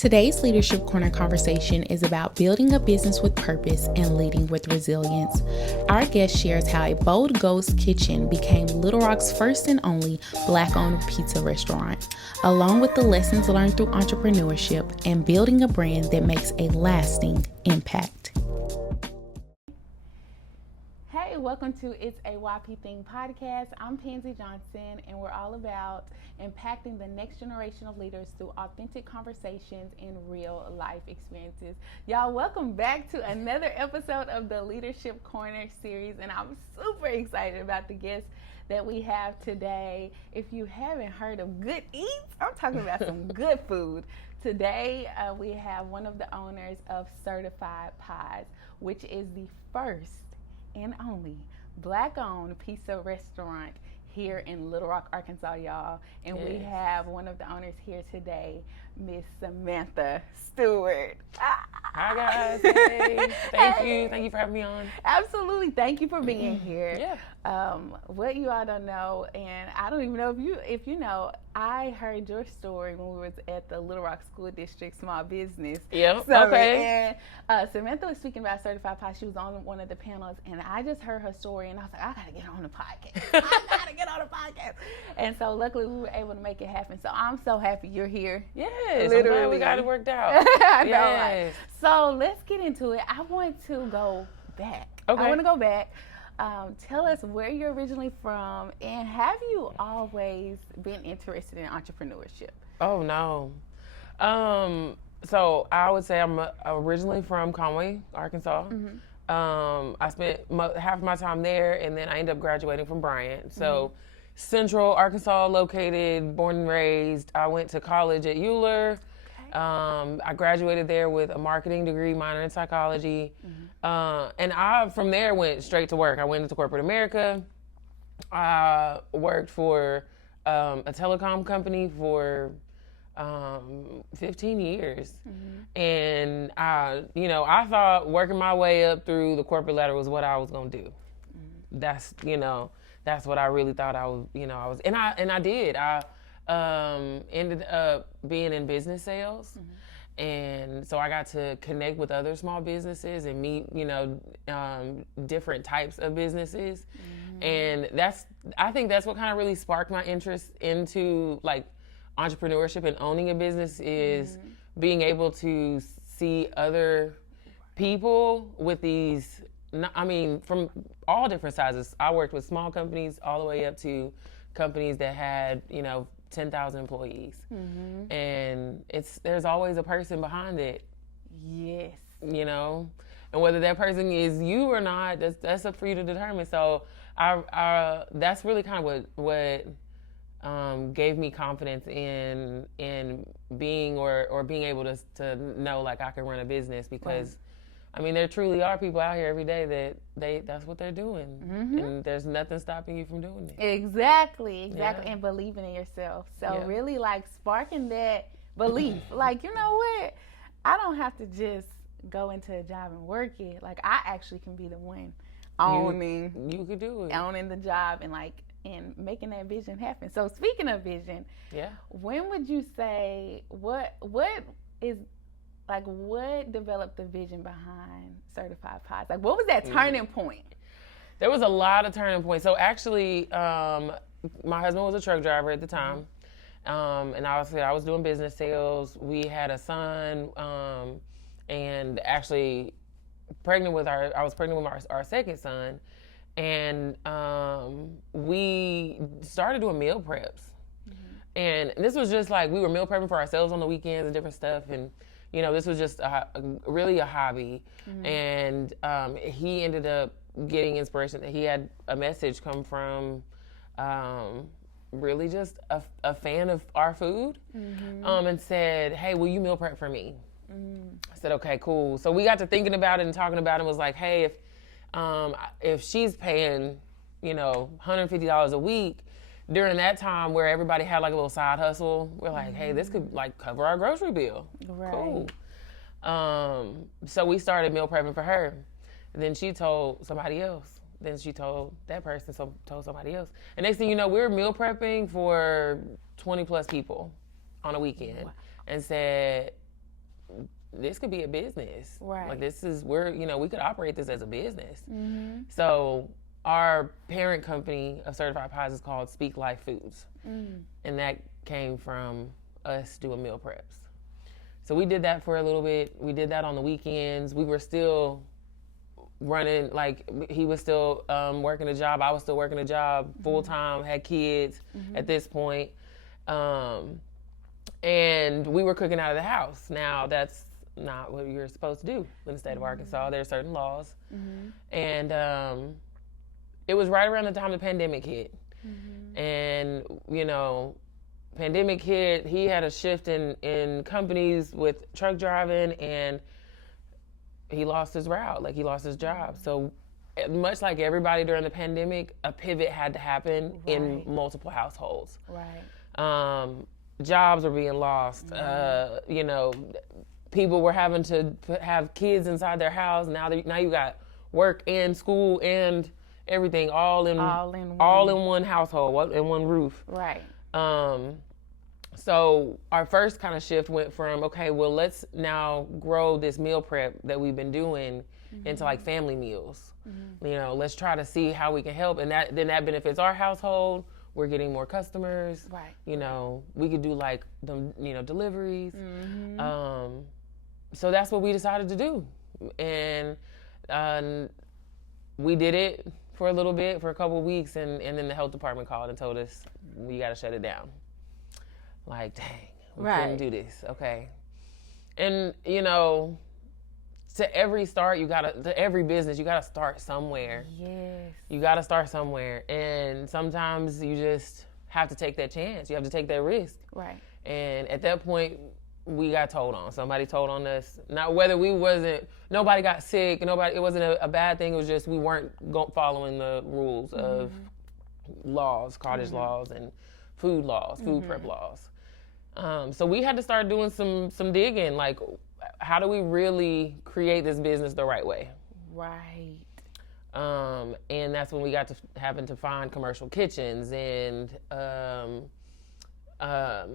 Today's Leadership Corner conversation is about building a business with purpose and leading with resilience. Our guest shares how a bold ghost kitchen became Little Rock's first and only Black-owned pizza restaurant, along with the lessons learned through entrepreneurship and building a brand that makes a lasting impact. Hey, welcome to It's a YP Thing podcast. I'm Pansy Johnson, and we're all about impacting the next generation of leaders through authentic conversations and real life experiences. Y'all, welcome back to another episode of the Leadership Corner series, and I'm super excited about the guests that we have today. If you haven't heard of Good Eats, I'm talking about some good food. Today, we have one of the owners of Certified Pies, which is the first and only Black-owned pizza restaurant here in Little Rock, Arkansas, y'all. And yes, we have one of the owners here today, Miss Samantha Stewart. Hi guys. Hey. Thank you for having me on. Absolutely. Thank you for being here. Yeah. What you all don't know, and I don't even know if you know, I heard your story when we was at the Little Rock School District Small Business. Yep. Summit. Okay. And Samantha was speaking about Certified Pie. She was on one of the panels, and I just heard her story, and I was like, I gotta get on the podcast. And so luckily we were able to make it happen. So I'm so happy you're here. Yes. Literally. I'm glad we got it worked out. I know, yes. right? So let's get into it. I want to go back. Okay. I want to go back. Tell us where you're originally from, and have you always been interested in entrepreneurship? Oh no. So I would say I'm originally from Conway, Arkansas. Mm-hmm. I spent half of my time there, and then I ended up graduating from Bryant. So Central Arkansas located, born and raised. I went to college at Euler. I graduated there with a marketing degree, minor in psychology. And I, from there, went straight to work. I went into corporate America. I worked for a telecom company for 15 years. And I thought working my way up through the corporate ladder was what I was going to do. That's what I really thought I was, and I did. I ended up being in business sales. And so I got to connect with other small businesses and meet, different types of businesses. And I think that's what kind of really sparked my interest into like entrepreneurship and owning a business is being able to see other people with these, from all different sizes. I worked with small companies all the way up to companies that had, 10,000 employees. And there's always a person behind it. Yes. And whether that person is you or not, that's up for you to determine. So I that's really kind of what gave me confidence in being or being able to know like I can run a business, because there truly are people out here every day that's what they're doing. And there's nothing stopping you from doing it. Exactly. Yeah. And believing in yourself. So Yeah. really like sparking that belief. Like, you know what? I don't have to just go into a job and work it. Like, I actually can be the one You could do it. owning the job and making that vision happen. So speaking of vision, when would you say what developed the vision behind Certified Pies? Like, what was that turning point? There was a lot of turning points. So actually, my husband was a truck driver at the time. And I was doing business sales. We had a son, and actually I was pregnant with our second son. And we started doing meal preps. And this was just like, we were meal prepping for ourselves on the weekends and different stuff. And this was just really a hobby. And he ended up getting inspiration. He had a message come from really just a fan of our food, and said, hey, will you meal prep for me? I said, okay, cool. So we got to thinking about it and talking about it, and was like, hey, if she's paying, $150 a week, during that time where everybody had like a little side hustle, we're like, hey, this could like cover our grocery bill. Right. Cool. So we started meal prepping for her. And then she told somebody else. Then she told that person, told somebody else. And next thing you know, we were meal prepping for 20 plus people on a weekend. Wow. And said, this could be a business. Right. Like we could operate this as a business. Mm-hmm. So our parent company of certified pies is called Speak Life Foods. Mm. And that came from us doing meal preps. So we did that for a little bit. We did that on the weekends. We were still running, like he was still working a job. I was still working a job full time, had kids at this point. And we were cooking out of the house. Now that's not what you're supposed to do in the state of Arkansas. There are certain laws. And it was right around the time the pandemic hit. And, pandemic hit, he had a shift in companies with truck driving, and he lost his route, like he lost his job. So much like everybody during the pandemic, a pivot had to happen in multiple households. Right. Jobs were being lost. People were having to have kids inside their house. Now you got work and school and everything all in one household, in one roof. Right. So our first kind of shift went from, okay, well, let's now grow this meal prep that we've been doing into like family meals. Let's try to see how we can help, and that benefits our household. We're getting more customers. Right. We could do like deliveries. So that's what we decided to do, and we did it for a little bit, for a couple of weeks, and then the health department called and told us we got to shut it down. Like, dang, we couldn't do this. Okay. And, to every business, you gotta start somewhere. Yes. You gotta start somewhere. And sometimes you just have to take that chance. You have to take that risk. Right. And at that point, we got told on. Somebody told on us. Not whether nobody got sick, it wasn't a bad thing. It was just we weren't following the rules of laws, cottage laws, and food laws, food prep laws. So we had to start doing some digging, like, how do we really create this business the right way? Right. And that's when we got to having to find commercial kitchens and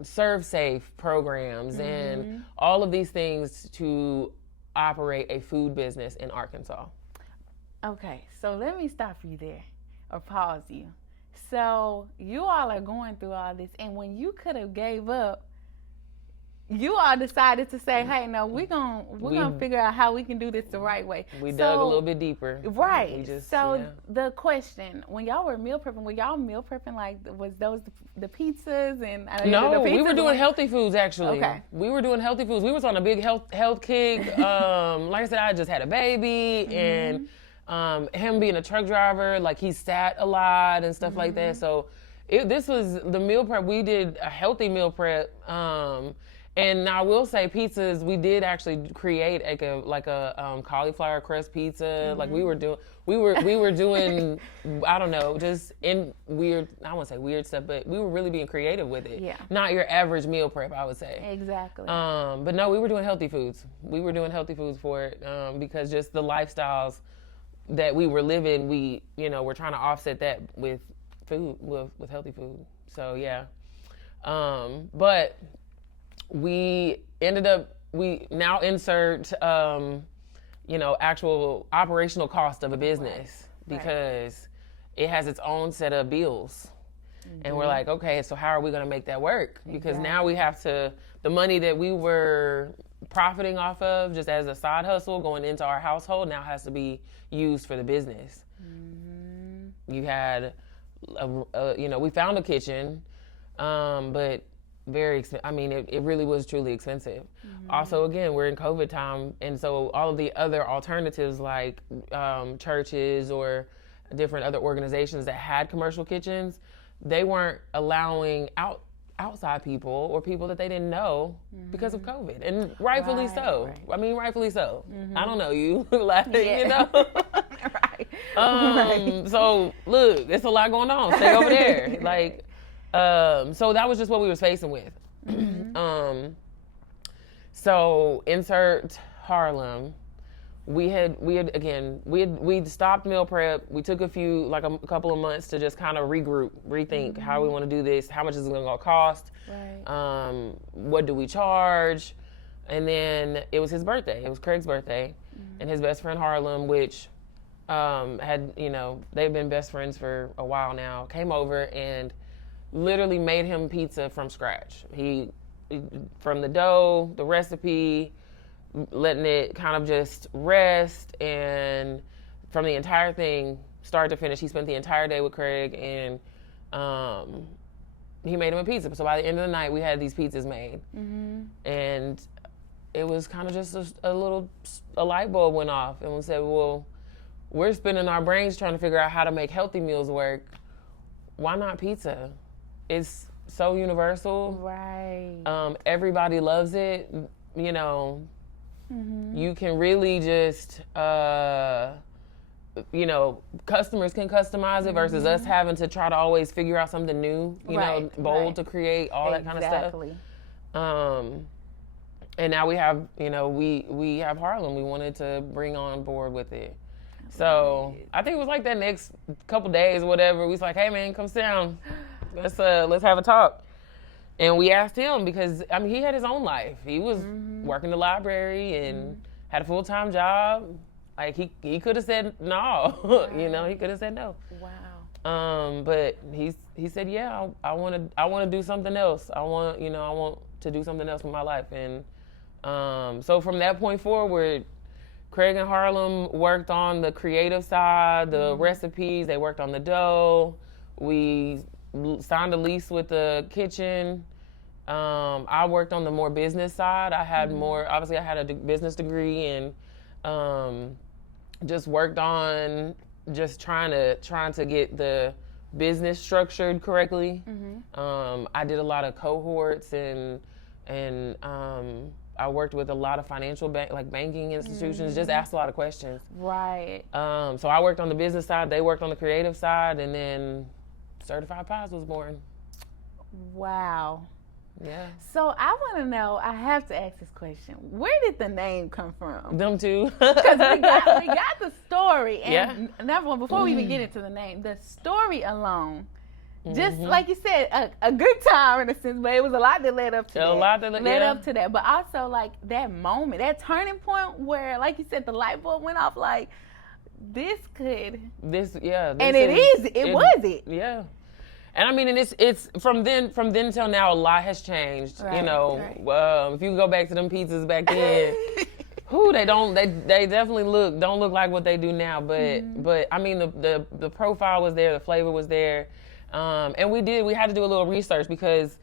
serve safe programs and all of these things to operate a food business in Arkansas. Okay, so let me stop you there or pause you. So you all are going through all this, and when you could have gave up, you all decided to say, hey, no, we're gonna figure out how we can do this the right way. We dug a little bit deeper. Right. The question, when y'all were meal prepping, like, was those the pizzas? And no, we were doing healthy foods, actually. Okay. We were doing healthy foods. We was on a big health kick. Like I said, I just had a baby, and him being a truck driver, like, he sat a lot and stuff like that. So this was the meal prep. We did a healthy meal prep. And I will say, pizzas, we did actually create like a cauliflower crust pizza. Like we were doing, I don't know, just in weird, I won't say weird stuff, but we were really being creative with it. Yeah. Not your average meal prep, I would say. Exactly. But no, we were doing healthy foods. We were doing healthy foods for it because just the lifestyles that we were living, we're trying to offset that with food, with healthy food. So yeah. But we now insert, actual operational cost of a business because it has its own set of bills. And we're like, okay, so how are we going to make that work? Because now we have to, the money that we were profiting off of just as a side hustle going into our household now has to be used for the business. You had, we found a kitchen, but very expensive. I mean, it really was truly expensive. Also, again, we're in COVID time, and so all of the other alternatives like churches or different other organizations that had commercial kitchens, they weren't allowing outside people or people that they didn't know because of COVID, and rightfully so. Right. I mean, rightfully so. I don't know you, like, Right. So look, there's a lot going on. Stay over there, like. So that was just what we was facing with. So insert Harlem. We'd stopped meal prep. We took a couple of months to just kind of regroup, rethink how we want to do this, how much is it going to cost, what do we charge, And then it was his birthday. It was Craig's birthday. And his best friend Harlem, which had, they've been best friends for a while now, came over and literally made him pizza from scratch. From the dough, the recipe, letting it kind of just rest, and from the entire thing, start to finish, he spent the entire day with Craig, and he made him a pizza. So by the end of the night, we had these pizzas made. And it was kind of just a light bulb went off, and we said, well, we're spending our brains trying to figure out how to make healthy meals work. Why not pizza? It's so universal. Right. Everybody loves it. You can really just, customers can customize it versus us having to try to always figure out something new, bold to create, all that kind of stuff. And now we have, we have Harlem we wanted to bring on board with it. So I think it was like that next couple days or whatever, we was like, hey man, come sit down. Let's have a talk. And we asked him because, he had his own life. He was working the library and had a full-time job. Like he could have said no, wow. He could have said no. Wow. But he said, yeah, I want to do something else. I want to do something else with my life. And so from that point forward, Craig and Harlem worked on the creative side, the recipes. They worked on the dough. We signed a lease with the kitchen. I worked on the more business side. I had obviously I had a business degree, and just worked on just trying to get the business structured correctly. I did a lot of cohorts, and I worked with a lot of financial banking institutions, just asked a lot of questions. Right. So I worked on the business side, they worked on the creative side, and then Certified Pies was born. Wow. Yeah. So I want to know, I have to ask this question. Where did the name come from? Them two. Because we got the story. And number one, before we even get into the name, the story alone, just like you said, a good time in a sense, but it was a lot that led up to that. A lot that led up to that. But also like that moment, that turning point where, like you said, the light bulb went off, like, it was. Yeah. And I mean, and it's from then till now, a lot has changed. Right, if you go back to them pizzas back then, they definitely don't look like what they do now. But I mean, the profile was there, the flavor was there, and we had to do a little research, because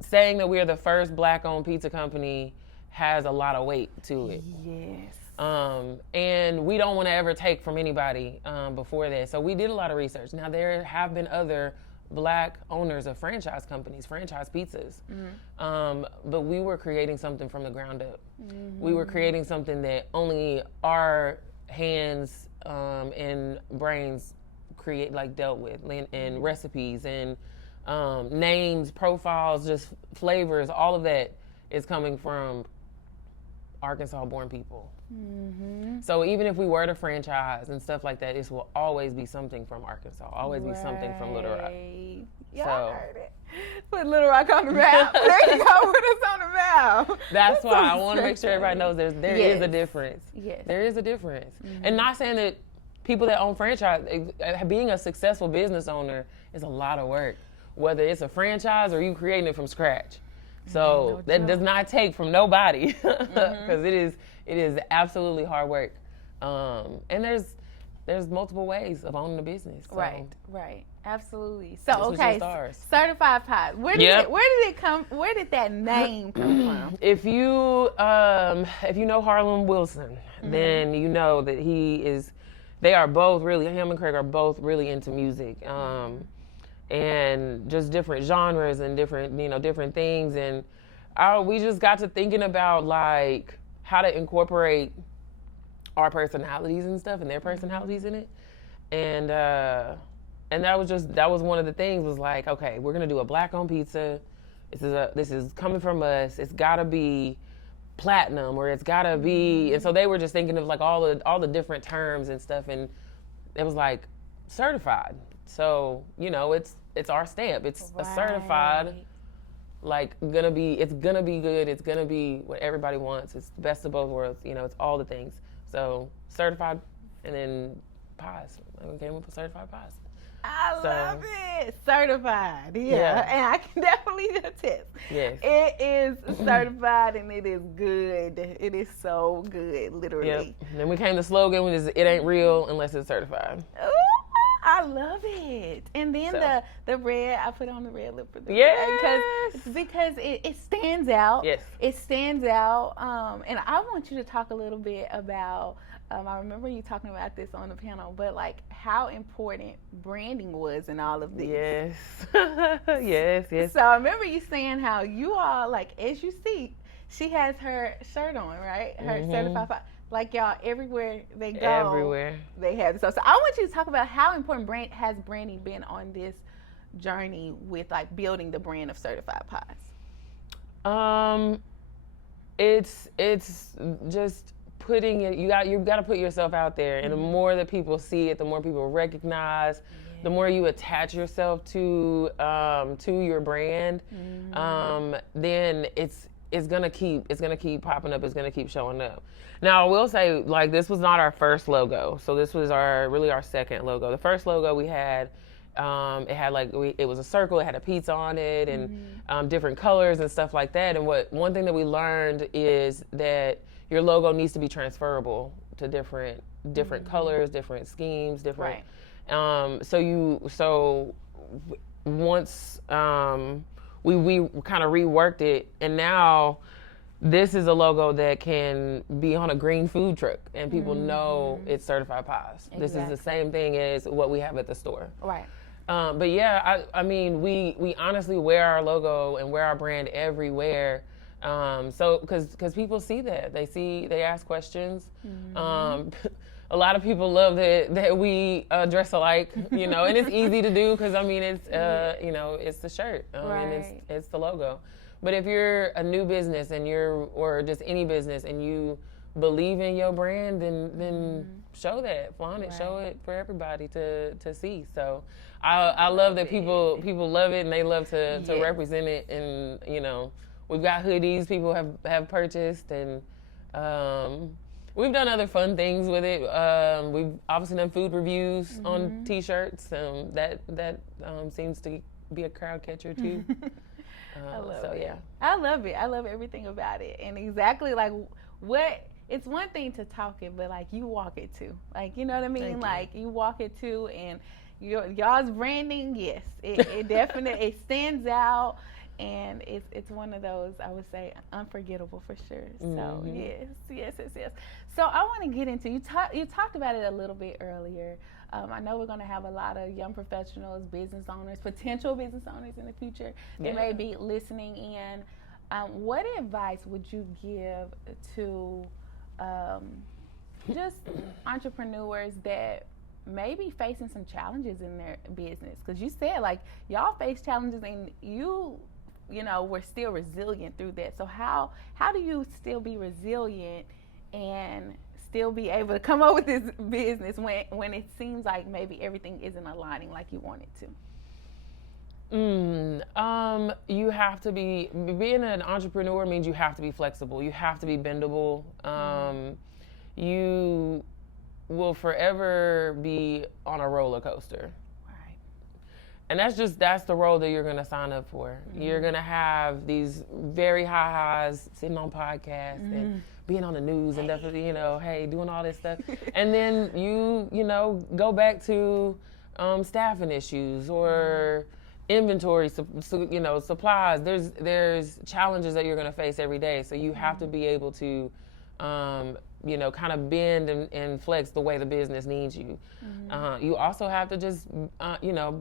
saying that we are the first Black-owned pizza company has a lot of weight to it. Yes. And we don't want to ever take from anybody before that. So we did a lot of research. Now, there have been other Black owners of franchise companies, franchise pizzas. But we were creating something from the ground up. We were creating something that only our hands and brains dealt with, and recipes and names, profiles, just flavors, all of that is coming from Arkansas-born people. So even if we were to franchise and stuff like that, this will always be something from Arkansas, always be something from Little Rock. Y'all heard it. Put Little Rock on the map. There you go, put us on the map. That's why I want to make sure everybody knows there is a difference. Yes. There is a difference. And not saying that people that own franchise, being a successful business owner is a lot of work, whether it's a franchise or you creating it from scratch. So that does not take from nobody, because it is absolutely hard work. And there's multiple ways of owning a business. So. Right, absolutely. So Certified Pies. Where did it come? Where did that name come from? If you know Harlem Wilson, then you know that they are both really, him and Craig are both really into music. And just different genres and different things. And we just got to thinking about like how to incorporate our personalities and stuff and their personalities in it. And that was one of the things, was like, okay, we're gonna do a Black-owned pizza. This is coming from us. It's gotta be platinum, or it's gotta be, and so they were just thinking of like all the different terms and stuff, and it was like certified. So, it's our stamp. It's a certified it's gonna be good. It's gonna be what everybody wants. It's the best of both worlds. It's all the things. So certified, and then pies. We came with a certified pies. I love it. Certified. Yeah. And I can definitely attest. Yes. It is certified and it is good. It is so good, literally. Yep. And then we came to slogan, which is it ain't real unless it's certified. Ooh, I love it. And then the red, I put on the red lip for the because it stands out. Yes. It stands out. And I want you to talk a little bit about I remember you talking about this on the panel, but like how important branding was in all of this. Yes. Yes. So I remember you saying how you all, like, as you see, she has her shirt on, right? Her certified, like y'all, everywhere they go. Everywhere. They have it. So I want you to talk about how important has branding been on this journey with like building the brand of certified pies. It's just putting it, you got to put yourself out there, and the more that people see it, the more people recognize, the more you attach yourself to your brand, then it's gonna keep popping up. It's gonna keep showing up. Now I will say, like, this was not our first logo, so this was our second logo. The first logo we had, it had it was a circle. It had a pizza on it, and different colors and stuff like that. And one thing that we learned is that your logo needs to be transferable to different colors, different schemes, different. Right. So once we kind of reworked it, and now this is a logo that can be on a green food truck, and people know it's certified pies. Exactly. This is the same thing as what we have at the store. Right. But yeah, I mean, we honestly wear our logo and wear our brand everywhere. So because people see that, they ask questions. A lot of people love that we dress alike, and it's easy to do because I mean it's it's the shirt, and it's the logo. But if you're a new business or just any business and you believe in your brand, then show that, flaunt it, show it for everybody to see. So I love that people love it and they love to represent it, and we've got hoodies people have purchased, and we've done other fun things with it. We've obviously done food reviews on T-shirts. That seems to be a crowd catcher too. I love it. Yeah. I love it. I love everything about it, and exactly like what. It's one thing to talk it, but like you walk it too. Like, you know what I mean? Like you walk it too, and y'all's branding, yes, it definitely it stands out. And it's one of those, I would say, unforgettable for sure. So yes. So I want to get into, you talked about it a little bit earlier. I know we're going to have a lot of young professionals, business owners, potential business owners in the future that may be listening in. What advice would you give to just entrepreneurs that may be facing some challenges in their business? Because you said, like, y'all face challenges and we're still resilient through that. So how do you still be resilient and still be able to come up with this business when it seems like maybe everything isn't aligning like you want it to? You have to being an entrepreneur means you have to be flexible. You have to be bendable. You will forever be on a roller coaster. And that's the role that you're going to sign up for. You're going to have these very high highs, sitting on podcasts and being on the news and definitely, doing all this stuff. And then you go back to staffing issues or inventory, supplies. There's challenges that you're going to face every day. So you have to be able to, kind of bend and flex the way the business needs you. You also have to just,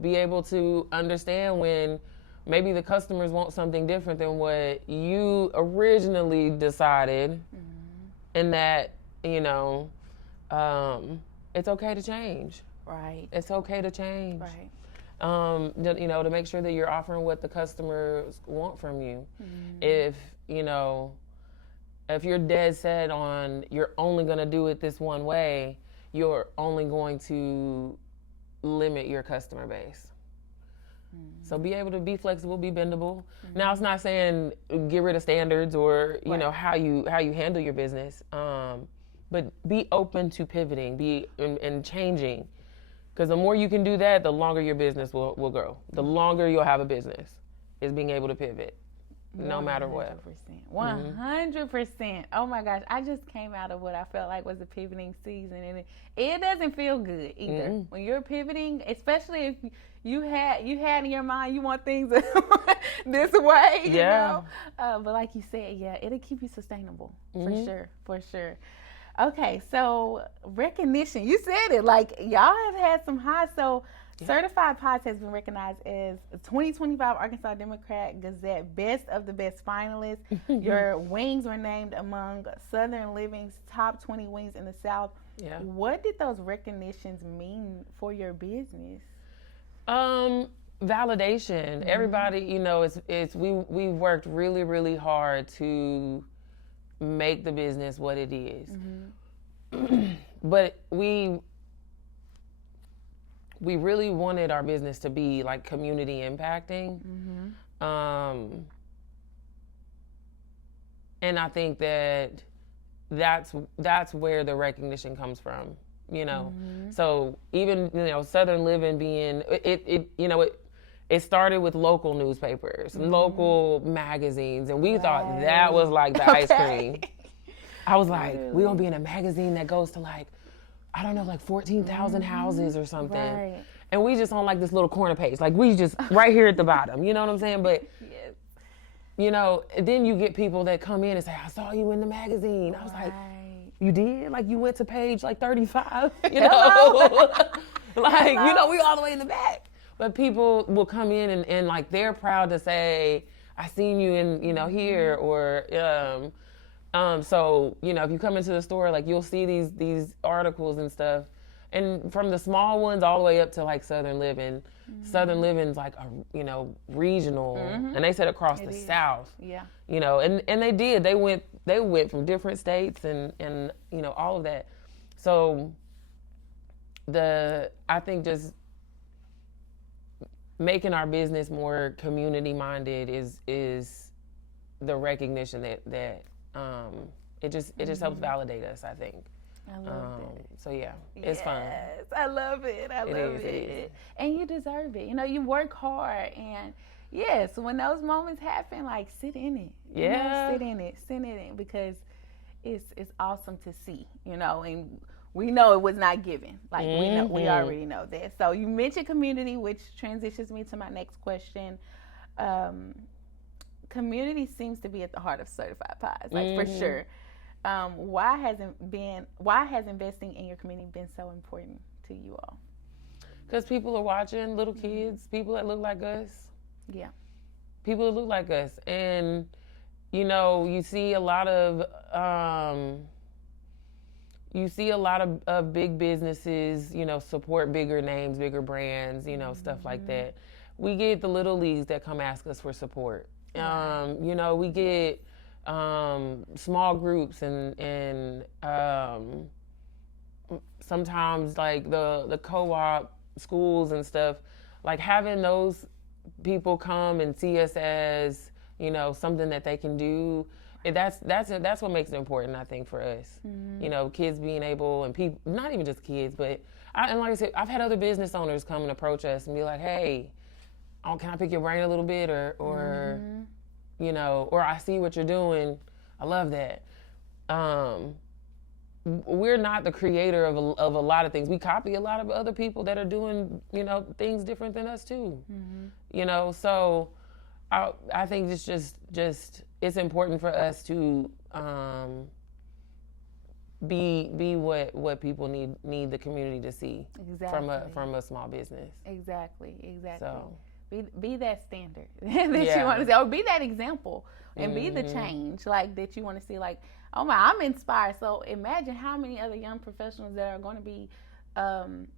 be able to understand when maybe the customers want something different than what you originally decided, and that, it's okay to change. Right. It's okay to change. Right. To make sure that you're offering what the customers want from you. If you're dead set on you're only going to do it this one way, you're only going to limit your customer base. So be able to be flexible, be bendable. Now it's not saying get rid of standards or you know how you handle your business, but be open to pivoting, and changing, because the more you can do that, the longer your business will grow. The longer you'll have a business is being able to pivot, no matter what. 100%. Oh my gosh, I just came out of what I felt like was a pivoting season, and it doesn't feel good either when you're pivoting, especially if you had in your mind you want things this way, you know. But like you said, it'll keep you sustainable for sure. Okay, so recognition. You said it, like y'all have had some highs. So Certified Pods has been recognized as a 2025 Arkansas Democrat Gazette Best of the Best finalist. Your wings were named among Southern Living's top 20 wings in the South. Yeah. What did those recognitions mean for your business? Validation. Everybody, you know, we worked really, really hard to make the business what it is. But we really wanted our business to be like community impacting. And I think that's where the recognition comes from, you know. So even, you know, Southern Living being it started with local newspapers, local magazines, and we thought that was like the ice cream. I was like, we're gonna be in a magazine that goes to like, I don't know, like 14,000 houses or something. And we just on like this little corner page, like we just right here at the bottom, you know what I'm saying? But, you know, then you get people that come in and say, I saw you in the magazine. I was like, you did? Like you went to page like 35, you know? Like, you know, we all the way in the back. But people will come in and like they're proud to say, I seen you in, you know, here, or so, you know, if you come into the store, like you'll see these articles and stuff, and from the small ones all the way up to like Southern Living. Southern Living's like a, you know, regional, and they said across the South. You know, and they did. They went from different states and you know, all of that. So I think just making our business more community minded is the recognition that it just helps validate us, I think. I love it. So it's fun. Yes, I love it. I love it. And you deserve it. You know, you work hard, and yes, when those moments happen, like sit in it. You know, sit in it because it's awesome to see. You know, and we know it was not given. Like we already know that. So you mentioned community, which transitions me to my next question. Community seems to be at the heart of Certified Pods, like for sure. Why has investing in your community been so important to you all? Because people are watching, little kids, people that look like us. Yeah. People that look like us. And, you know, you see a lot of big businesses, you know, support bigger names, bigger brands, you know, stuff like that. We get the little leagues that come ask us for support. You know, we get small groups and sometimes like the co-op schools and stuff, like having those people come and see us as, you know, something that they can do. That's what makes it important, I think, for us. You know, kids being able, and people, not even just kids, but and like I said, I've had other business owners come and approach us and be like, hey, can I pick your brain a little bit, or you know, or I see what you're doing. I love that. We're not the creator of a lot of things. We copy a lot of other people that are doing, you know, things different than us too. You know, so I think it's just it's important for us to be what people need the community to see from a small business. Exactly. So. Be that standard that you want to see, or be that example, and be the change like that you want to see. Like, oh my, I'm inspired. So imagine how many other young professionals that are going to be,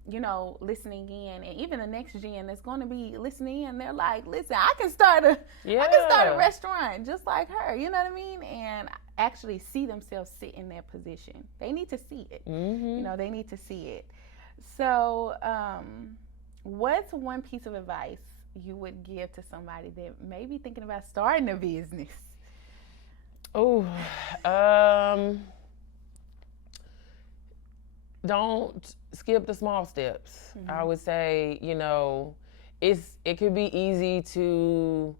you know, listening in, and even the next gen that's going to be listening in. They're like, listen, I can start a restaurant just like her. You know what I mean? And actually see themselves sit in that position. They need to see it. You know, they need to see it. So, what's one piece of advice you would give to somebody that may be thinking about starting a business? Oh, don't skip the small steps. I would say, it could be easy to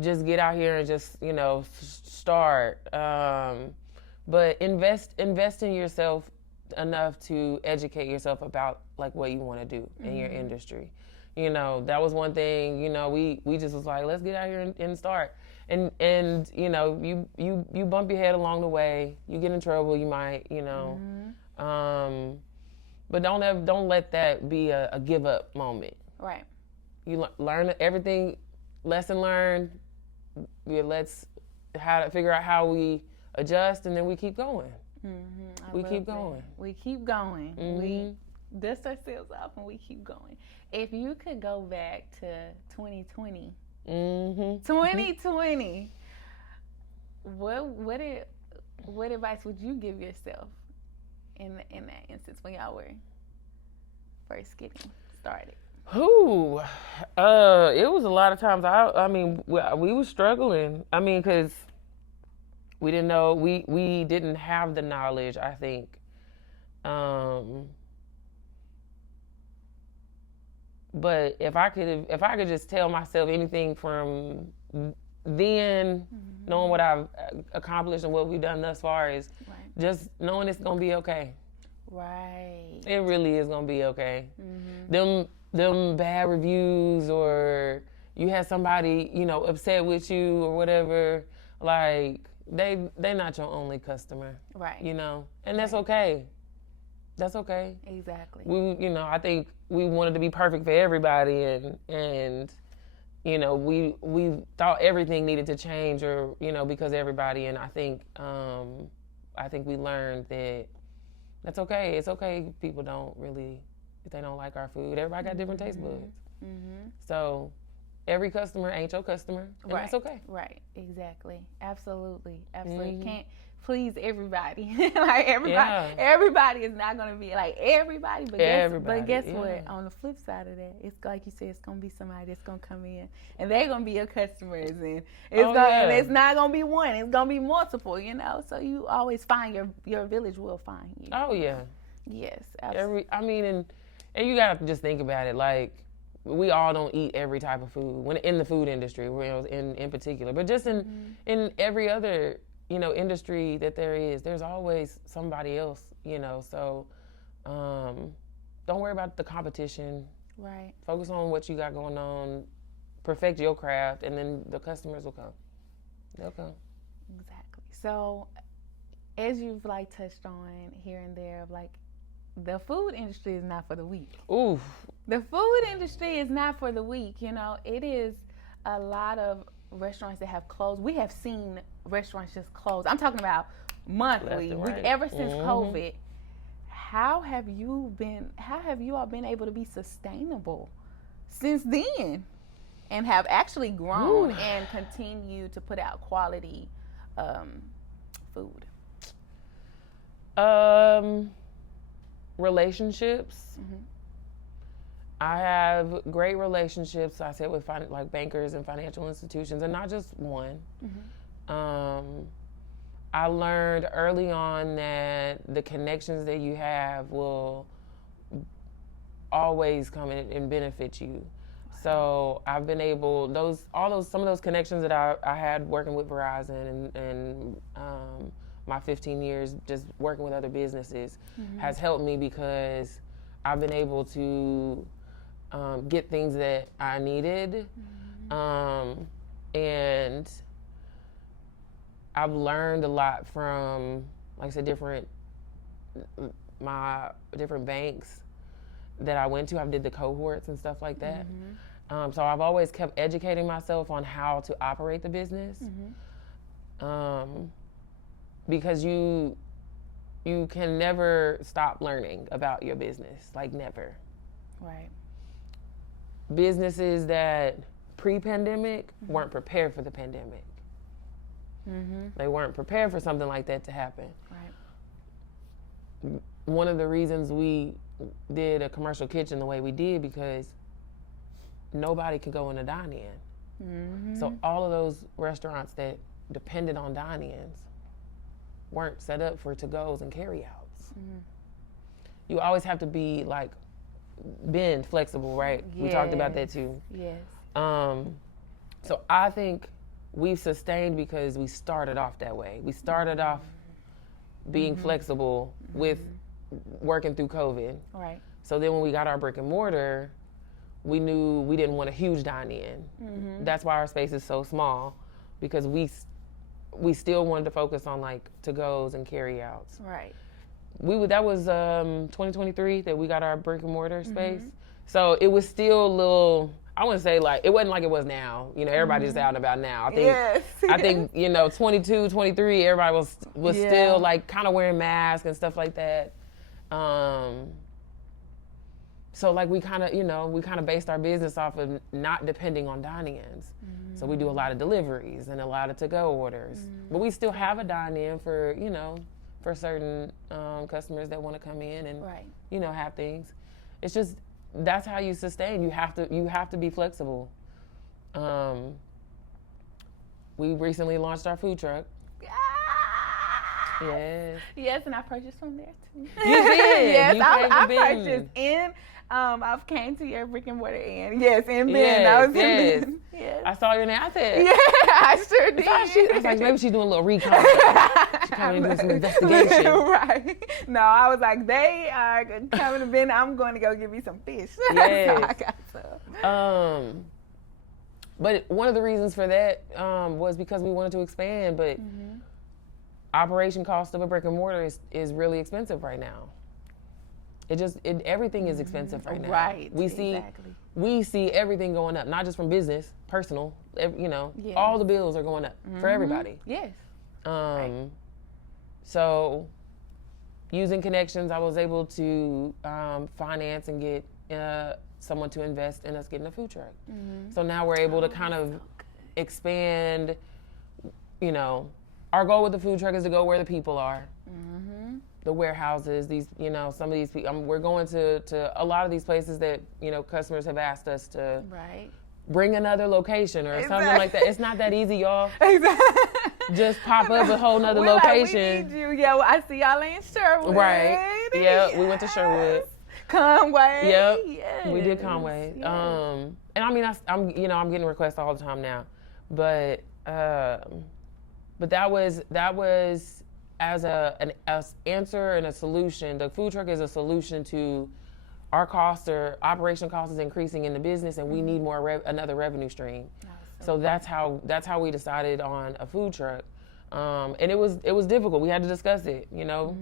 just get out here and just, start. But invest in yourself enough to educate yourself about like what you want to do in your industry. That was one thing, we just was like, let's get out here and start. And you bump your head along the way, you get in trouble, you might, but don't let that be a give up moment. Right. You learn everything, lesson learned. Let's figure out how we adjust, and then we keep going. We keep going. We keep going. We dust ourselves off and we keep going. If you could go back to 2020, 2020, what advice would you give yourself in that instance when y'all were first getting started? It was a lot of times. I mean, we were struggling. I mean, because we didn't know, we didn't have the knowledge, I think. But if I could just tell myself anything from then, knowing what I've accomplished and what we've done thus far, is just knowing it's gonna be okay. Right. It really is gonna be okay. Them bad reviews, or you had somebody, upset with you or whatever, like they're not your only customer. Right. And that's okay. That's okay. Exactly. I think we wanted to be perfect for everybody, and we thought everything needed to change, or because of everybody. And I think we learned that that's okay. It's okay if people if they don't like our food. Everybody got different taste buds. So every customer ain't your customer, and that's okay. Right. Exactly. Absolutely. You can't please everybody. Like everybody is not going to be like everybody, but guess what? On the flip side of that, it's like you said, it's going to be somebody that's going to come in and they're going to be your customers, and and it's not going to be one, it's going to be multiple, so you always find your village will find you. Oh yeah. Yes, absolutely. And you got to just think about it, like we all don't eat every type of food when in the food industry, in particular, but just in every other industry that there's always somebody else, so don't worry about the competition. Right. Focus on what you got going on, perfect your craft, and then the customers will come. They'll come. Exactly. So as you've touched on here and there, the food industry is not for the weak. Oof. The food industry is not for the weak. It is a lot of restaurants that have closed. We have seen restaurants just close. I'm talking about monthly, ever since COVID. How have you all been able to be sustainable since then, and have actually grown and continue to put out quality food? Relationships. I have great relationships, I said, with bankers and financial institutions, and not just one. I learned early on that the connections that you have will always come and benefit you. So I've been able, some of those connections that I had working with Verizon and my 15 years just working with other businesses has helped me, because I've been able to get things that I needed, and I've learned a lot from, like I said, different banks that I went to. I did the cohorts and stuff like that. So I've always kept educating myself on how to operate the business, because you can never stop learning about your business, never. Right. Businesses that pre-pandemic weren't prepared for the pandemic. They weren't prepared for something like that to happen. Right. One of the reasons we did a commercial kitchen the way we did, because nobody could go in a dine-in. So all of those restaurants that depended on dine-ins weren't set up for to-goes and carry-outs. You always have to be like, bend, flexible, right? Yes. We talked about that too. Yes. So I think we've sustained because we started off that way. We started off being flexible with working through COVID. Right. So then when we got our brick and mortar, we knew we didn't want a huge dine-in. That's why our space is so small, because we still wanted to focus on like to-goes and carry-outs. Right. That was 2023 that we got our brick and mortar space. So it was still a little, I wouldn't say like, it wasn't like it was now. You know, everybody's out and about now. I think, Yes. I think, you know, 22, 23, everybody was still like kind of wearing masks and stuff like that. So like we kind of based our business off of not depending on dine-ins. So we do a lot of deliveries and a lot of to-go orders. But we still have a dine-in for, you know, for certain customers that want to come in and, you know, have things. It's just, that's how you sustain. You have to be flexible. We recently launched our food truck. Yes. Yes, and I purchased from there too. You did. Yes, I Bend. purchased in. I've came to your brick and mortar and in Bend. Yes, I was yes. in Bend. Yes. I saw your name. I said, Yeah, I sure did. I was like, maybe she's doing a little recon. She's coming and doing some investigation. Right. No, I was like, they are coming to Bend. I'm going to go get me some fish. Yes. So I got some. But one of the reasons for that was because we wanted to expand, but operation cost of a brick and mortar is really expensive right now. Everything is expensive right now. Right. We see everything going up, not just from business, personal. You know, all the bills are going up for everybody. Yes. So, using connections, I was able to finance and get someone to invest in us getting a food truck. So now we're able to kind of expand. You know, our goal with the food truck is to go where the people are. The warehouses, these, you know, some of these people, we're going to a lot of these places that, you know, customers have asked us to bring another location or something like that. It's not that easy, y'all. Just pop up a whole nother location. Like, we need you. Yeah, well, I see y'all in Sherwood. Right. Yeah, we went to Sherwood. Conway. Yep. Yes. We did Conway. Yes. And I mean, I'm getting requests all the time now, but that was as an answer and a solution. The food truck is a solution to our operation cost is increasing in the business, and we need another revenue stream. So that's how we decided on a food truck. And it was difficult. We had to discuss it, you know,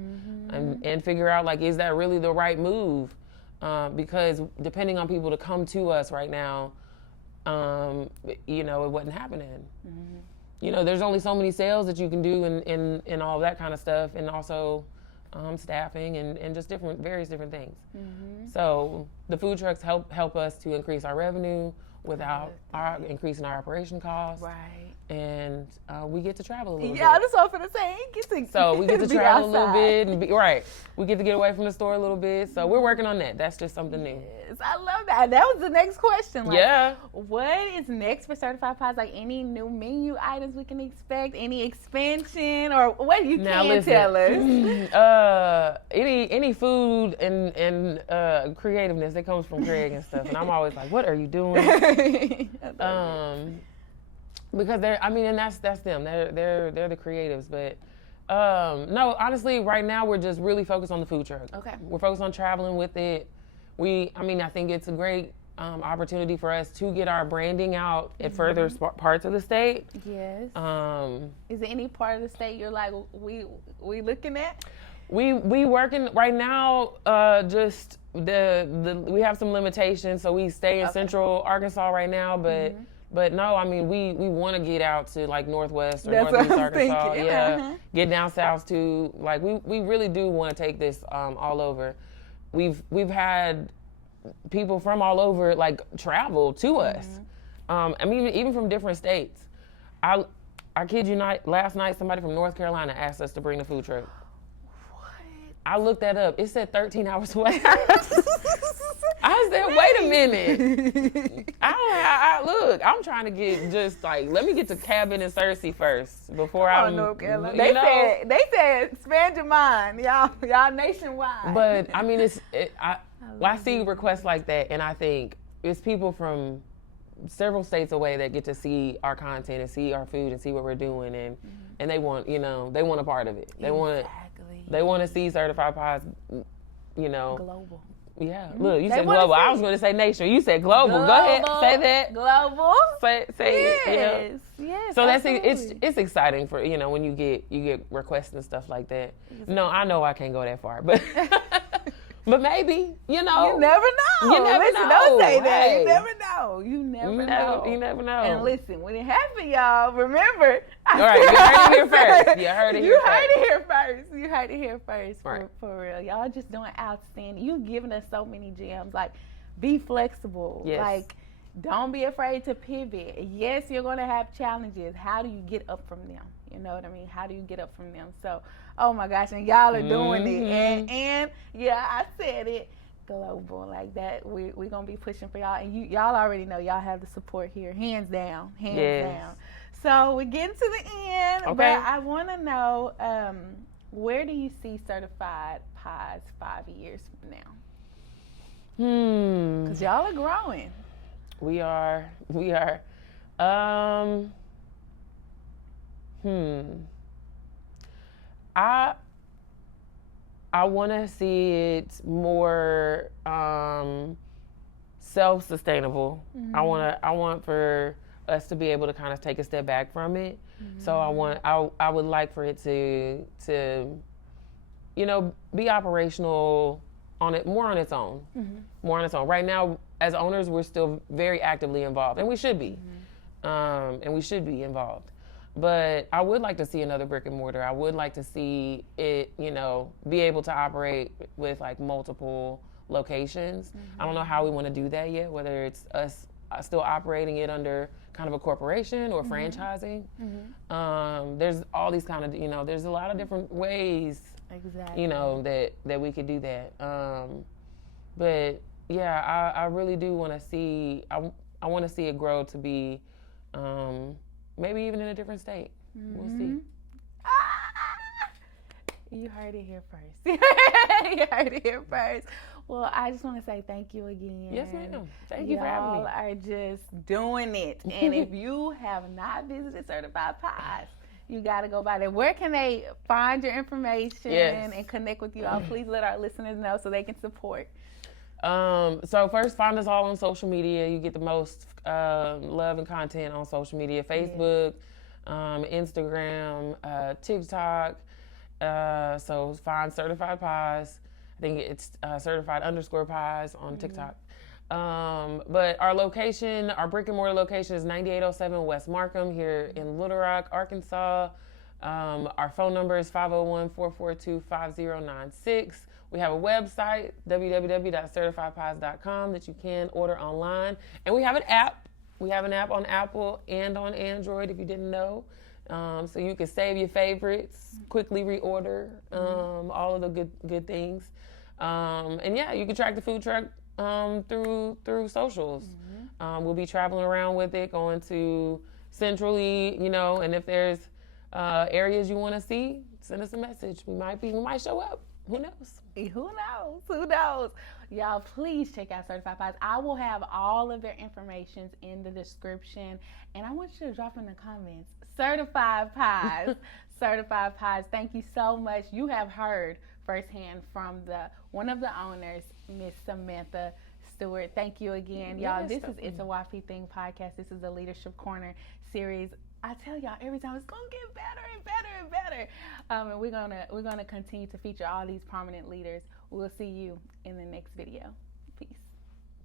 and figure out, like, is that really the right move? Because depending on people to come to us right now, you know, it wasn't happening. You know, there's only so many sales that you can do in all that kind of stuff, and also staffing and just various different things. So the food trucks help us to increase our revenue without increasing our operation costs. Right. And we get to travel a little bit. Yeah, that's what I'm going to say. So we get to travel a little bit. And we get to get away from the store a little bit. So we're working on that. That's just something new. Yes, I love that. That was the next question. Like, yeah. What is next for Certified Pies? Like, any new menu items we can expect? Any expansion? Or what you can tell us? Any food and creativeness that comes from Craig and stuff. And I'm always like, what are you doing? Because that's them. They're the creatives. But no, honestly, right now we're just really focused on the food truck. Okay. We're focused on traveling with it. I think it's a great opportunity for us to get our branding out at further parts of the state. Yes. Is there any part of the state you're like, we looking at? We working right now. Just we have some limitations, so we stay in Central Arkansas right now. But no, I mean we want to get out to like Northwest or Northeast Arkansas. Thinking. Yeah, get down south too. Like we really do want to take this all over. We've had people from all over like travel to us. I mean even from different states. I kid you not. Last night somebody from North Carolina asked us to bring the food truck. I looked that up. It said 13 hours away. I said, wait a minute. Look, I'm trying to get just like, let me get to Cabin and Cersei first before I. North Carolina. They said, expand your mind, y'all nationwide. But I mean, I see requests like that, and I think it's people from several states away that get to see our content and see our food and see what we're doing, and they want, they want a part of it. They want to see Certified Pies, global. Yeah, look, you said global. I was going to say nation. You said global. Go ahead, say that. Global. Say it. Yes. So it's exciting for when you get requests and stuff like that. Exactly. No, I know I can't go that far, but but maybe You never know. Listen, don't say that. Hey. You never know. You never know. And listen, when it happened, y'all, remember. All right, you heard it here first. You heard it here first. Right. For real. Y'all just doing outstanding. You've given us so many gems. Like, be flexible. Yes. Like, don't be afraid to pivot. Yes, you're going to have challenges. How do you get up from them? You know what I mean? How do you get up from them? So, oh my gosh, and y'all are doing it. And yeah, I said it. Global like that. We're going to be pushing for y'all. And y'all already know y'all have the support here. Hands down. Down. So we're getting to the end. Okay. But I want to know, where do you see Certified Pies 5 years from now? Because y'all are growing. We are. I want to see it more self-sustainable. I want for us to be able to kind of take a step back from it. So I would like for it to be operational more on its own. Right now, as owners, we're still very actively involved, and we should be. Involved. But I would like to see another brick and mortar. I would like to see it, be able to operate with like multiple locations. I don't know how we want to do that yet, whether it's us still operating it under kind of a corporation or franchising. There's all these kind of, there's a lot of different ways, exactly. That we could do that. But yeah, I really do want to see, I want to see it grow to be, maybe even in a different state. We'll see. You heard it here first. Well, I just want to say thank you again. Yes, ma'am. Thank you for having me. Y'all are just doing it. And if you have not visited Certified Pies, you got to go by there. Where can they find your information and connect with you all? Please let our listeners know so they can support. So first, find us all on social media. You get the most love and content on social media: Facebook, Instagram, TikTok. So find Certified Pies. I think it's certified_pies on TikTok. But our location, our brick and mortar location is 9807 West Markham here in Little Rock, Arkansas. Our phone number is 501-442-5096. We have a website, www.certifiedpies.com, that you can order online. And we have an app. We have an app on Apple and on Android, if you didn't know. So you can save your favorites, quickly reorder all of the good things. And yeah, you can track the food truck through socials. We'll be traveling around with it, going to centrally, and if there's areas you want to see, send us a message. We might show up. Who knows? Who knows? Y'all, please check out Certified Pies. I will have all of their information in the description, and I want you to drop in the comments. Certified Pies. Certified Pies. Thank you so much. You have heard firsthand from one of the owners, Miss Samantha Stewart. Thank you again. Y'all, this is It's a YP Thing podcast. This is the Leadership Corner series. I tell y'all every time it's gonna get better and better and better. And we're gonna continue to feature all these prominent leaders. We'll see you in the next video. Peace.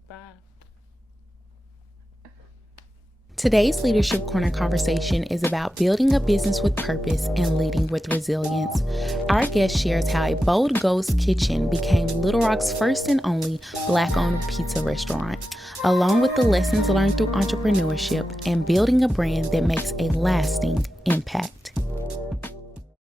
Bye. Today's Leadership Corner conversation is about building a business with purpose and leading with resilience. Our guest shares how a bold ghost kitchen became Little Rock's first and only Black-owned pizza restaurant, along with the lessons learned through entrepreneurship and building a brand that makes a lasting impact.